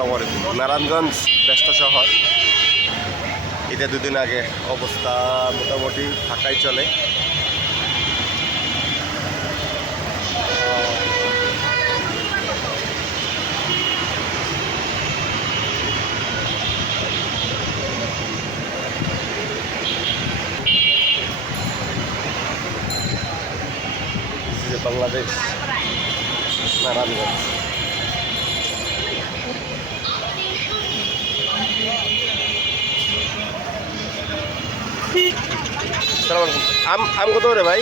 আসসালামু আলাইকুম। নারায়ণগঞ্জ ব্যস্ত শহর। ঈদের দুদিন আগে অবস্থা মোটামুটি ফাঁকাই চলে। বাংলাদেশ নারায়ণগঞ্জ। আম আম কত করে ভাই?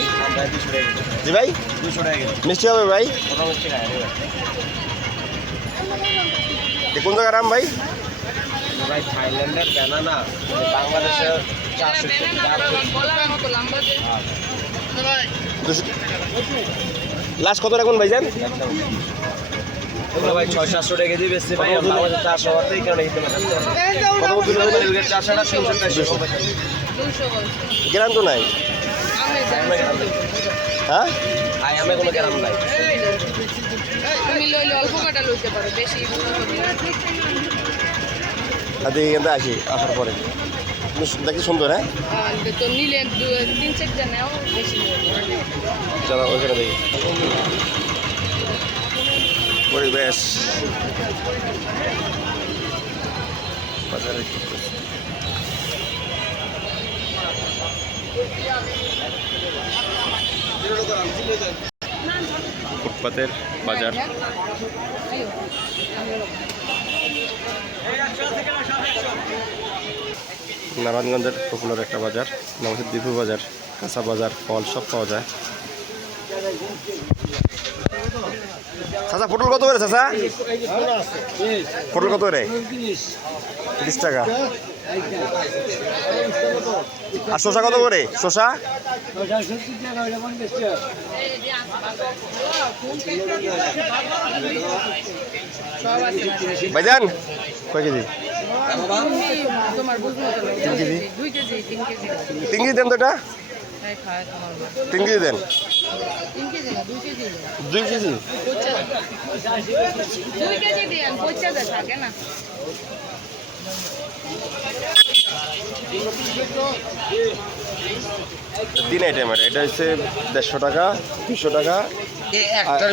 জি ভাই, 200 টাকা। মিষ্টি হবে ভাই? কোন জায়গার আম ভাই? ভাই থাইল্যান্ডের ব্যানানা, বাংলাদেশের 400 লাস্ট কত রাখুন ভাইজান? ভাই 600-700 টাকা দিয়ে বেচতে ভাই, আমাদের 400 টাকা এই কারণে হিতে মাথাতে কত বলতে হবে? 400 গ্রাম তো নাই। হ্যাঁ ভাই আমি কোনো গ্রাম নাই। তুমি লইলে অল্প কাটা লইতে পারো, বেশি আদি এখানে আসি, আসার পরে দেখি সুন্দর। হ্যাঁ তো নিলে 3-4 টা নাও, বেশি চলো ওইখানে দেখি পরিবেশ বাজারে। ফুটপাতের বাজার। নারায়ণগঞ্জের পপুলার একটা বাজার, নাম হচ্ছে দীপু বাজার। কাঁচা বাজার, ফল সব পাওয়া যায়। চাচা পটল কত করে চাচা? পটল কত করে? 30 টাকা। আর শসা কত করে? শসা ভাইজান কয় কেজি? তোমার বুঝবো তো 3 কেজি। 2 কেজি 3 কেজি 3 কেজি দেন তো এটা। খায় খায় তোমার 3 কেজি দেন। 3 কেজি না 2 কেজি 2 কেজি 2 কেজি দেন, 50 থাকে না। তিন আইটেমের। এটা হচ্ছে 150 টাকা, 200 টাকা,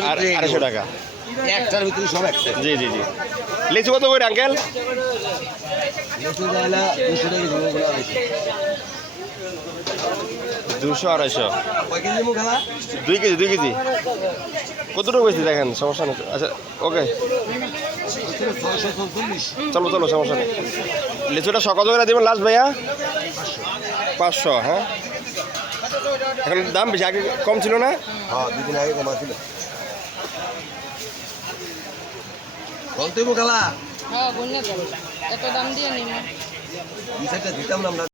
আর 250 টাকা। একটার ভিতরে সব একটা। জি জি জি। লিচু কত করে আঙ্কেল? লিচু দাইলা 200 টাকা গুলো আছে। 200-250। কয় কেজি মুখালা? 2 KG 2 KG. কতটুকু বেশি দেখেন, সমস্যা নেই। আচ্ছা ওকে, 640। চলো চলো, সমস্যা নেই। লিচুটা কত করে দেবেন লাস্ট ভাইয়া? 500। হ্যাঁ এখন দাম বেশি, আগে কম ছিল না? হ্যাঁ, 2 দিন আগে কমা ছিল। বলতে মুখালা হ্যাঁ, গুনে করো, এত দাম দিয়ে নিমা। বিষয়টা দিতাম না আমরা।